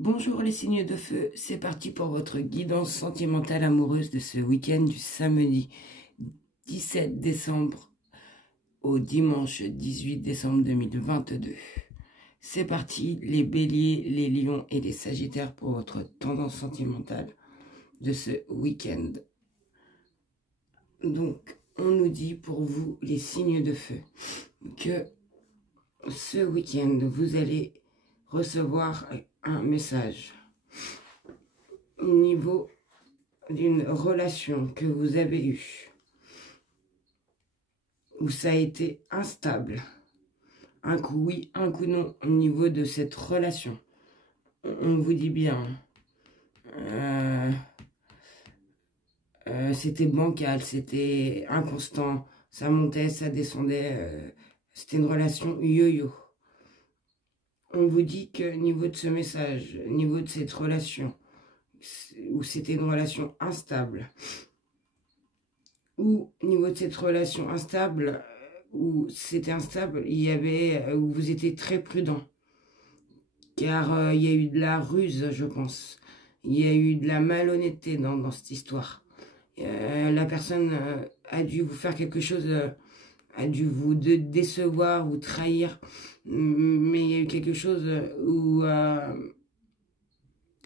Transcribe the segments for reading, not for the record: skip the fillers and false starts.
Bonjour les signes de feu, c'est parti pour votre guidance sentimentale amoureuse de ce week-end du samedi 17 décembre au dimanche 18 décembre 2022. C'est parti les béliers, les lions et les sagittaires pour votre tendance sentimentale de ce week-end. Donc, on nous dit pour vous les signes de feu que ce week-end, vous allez recevoir un message au niveau d'une relation que vous avez eue, où ça a été instable, un coup oui, un coup non, au niveau de cette relation. On vous dit bien, c'était bancal, c'était inconstant, ça montait, ça descendait, c'était une relation yo-yo. On vous dit que niveau de ce message, niveau de cette relation, où c'était une relation instable, ou au niveau de cette relation instable, où c'était instable, il y avait, où vous étiez très prudent, car il y a eu de la ruse, je pense, il y a eu de la malhonnêteté dans cette histoire. La personne a dû vous faire quelque chose, a dû vous décevoir, vous trahir, mais il y a eu quelque chose où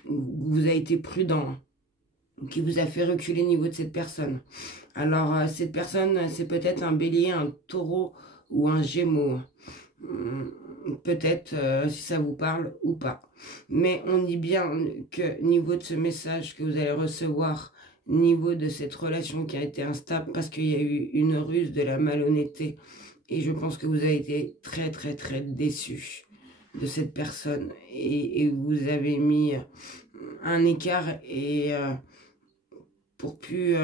vous avez été prudent, qui vous a fait reculer au niveau de cette personne. Alors, cette personne, c'est peut-être un bélier, un taureau ou un gémeau. Peut-être si ça vous parle ou pas. Mais on dit bien que niveau de ce message que vous allez recevoir, niveau de cette relation qui a été instable, parce qu'il y a eu une ruse, de la malhonnêteté, et je pense que vous avez été très très très déçu de cette personne, et vous avez mis un écart, et pour plus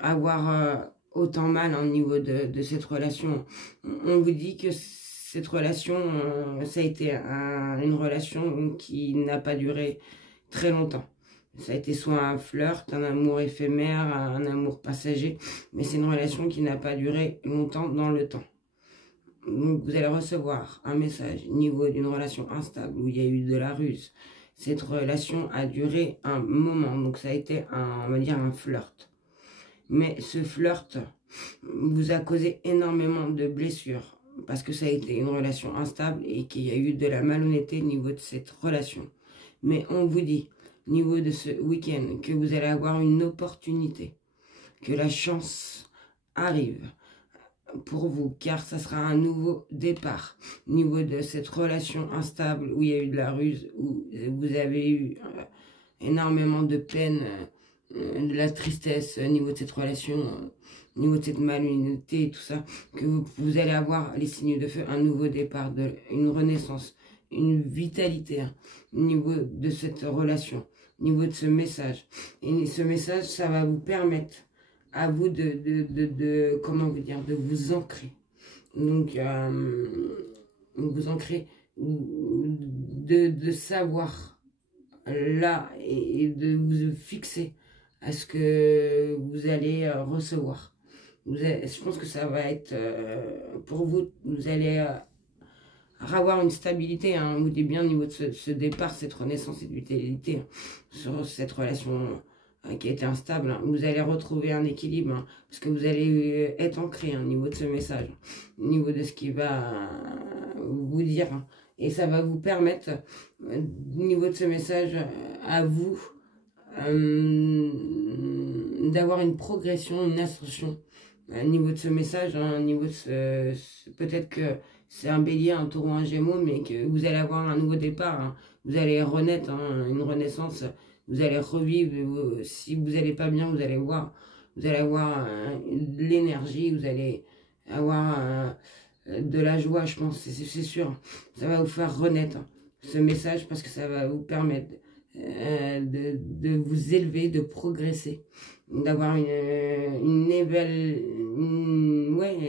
avoir autant mal au niveau de cette relation. On vous dit que cette relation, ça a été une relation qui n'a pas duré très longtemps. Ça a été soit un flirt, un amour éphémère, un amour passager, mais c'est une relation qui n'a pas duré longtemps dans le temps. Donc vous allez recevoir un message au niveau d'une relation instable où il y a eu de la ruse. Cette relation a duré un moment, donc ça a été on va dire un flirt. Mais ce flirt vous a causé énormément de blessures, parce que ça a été une relation instable et qu'il y a eu de la malhonnêteté au niveau de cette relation. Mais on vous dit, au niveau de ce week-end, que vous allez avoir une opportunité, que la chance arrive pour vous, car ça sera un nouveau départ au niveau de cette relation instable où il y a eu de la ruse, où vous avez eu énormément de peine, de la tristesse au niveau de cette relation, au niveau de cette malhonnêteté et tout ça, que vous allez avoir les signes de feu, un nouveau départ, une renaissance, une vitalité au niveau de cette relation, au niveau de ce message. Et ce message, ça va vous permettre à vous comment vous dire, de vous ancrer. Donc, vous ancrer, de savoir là et de vous fixer à ce que vous allez recevoir. Je pense que ça va être, pour vous, vous allez avoir une stabilité, hein, vous dites bien au niveau de ce départ, cette renaissance et de vitalité sur cette relation qui a été instable, hein. Vous allez retrouver un équilibre, hein, parce que vous allez être ancré, hein, au niveau de ce message, au niveau de ce qui va vous dire, hein, et ça va vous permettre, au niveau de ce message, à vous d'avoir une progression, une ascension au niveau de ce message, hein, au niveau de peut-être que c'est un bélier, un taureau, un gémeau, mais que vous allez avoir un nouveau départ, hein. Vous allez renaître, hein, une renaissance, vous allez revivre, si vous n'allez pas bien, vous allez voir, vous allez avoir de l'énergie, vous allez avoir de la joie, je pense, c'est sûr. Ça va vous faire renaître, hein, ce message, parce que ça va vous permettre de vous élever, de progresser, d'avoir ouais,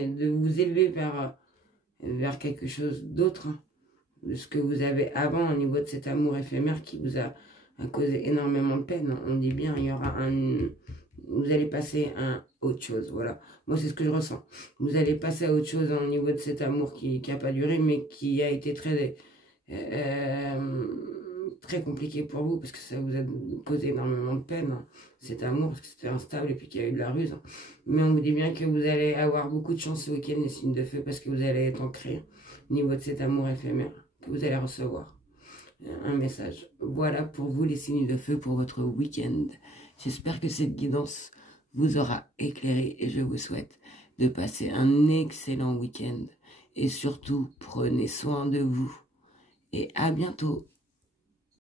de vous élever vers quelque chose d'autre, hein, de ce que vous avez avant au niveau de cet amour éphémère qui vous a causé énormément de peine. On dit bien, il y aura vous allez passer à autre chose, voilà. Moi, c'est ce que je ressens. Vous allez passer à autre chose, hein, au niveau de cet amour qui n'a pas duré, mais qui a été très très compliqué pour vous, parce que ça vous a causé énormément de peine, hein, cet amour, parce que c'était instable et puis qu'il y a eu de la ruse. Hein. Mais on vous dit bien que vous allez avoir beaucoup de chance ce week-end, les signes de feu, parce que vous allez être ancré au niveau de cet amour éphémère, que vous allez recevoir un message. Voilà pour vous les signes de feu pour votre week-end. J'espère que cette guidance vous aura éclairé et je vous souhaite de passer un excellent week-end. Et surtout, prenez soin de vous. Et à bientôt.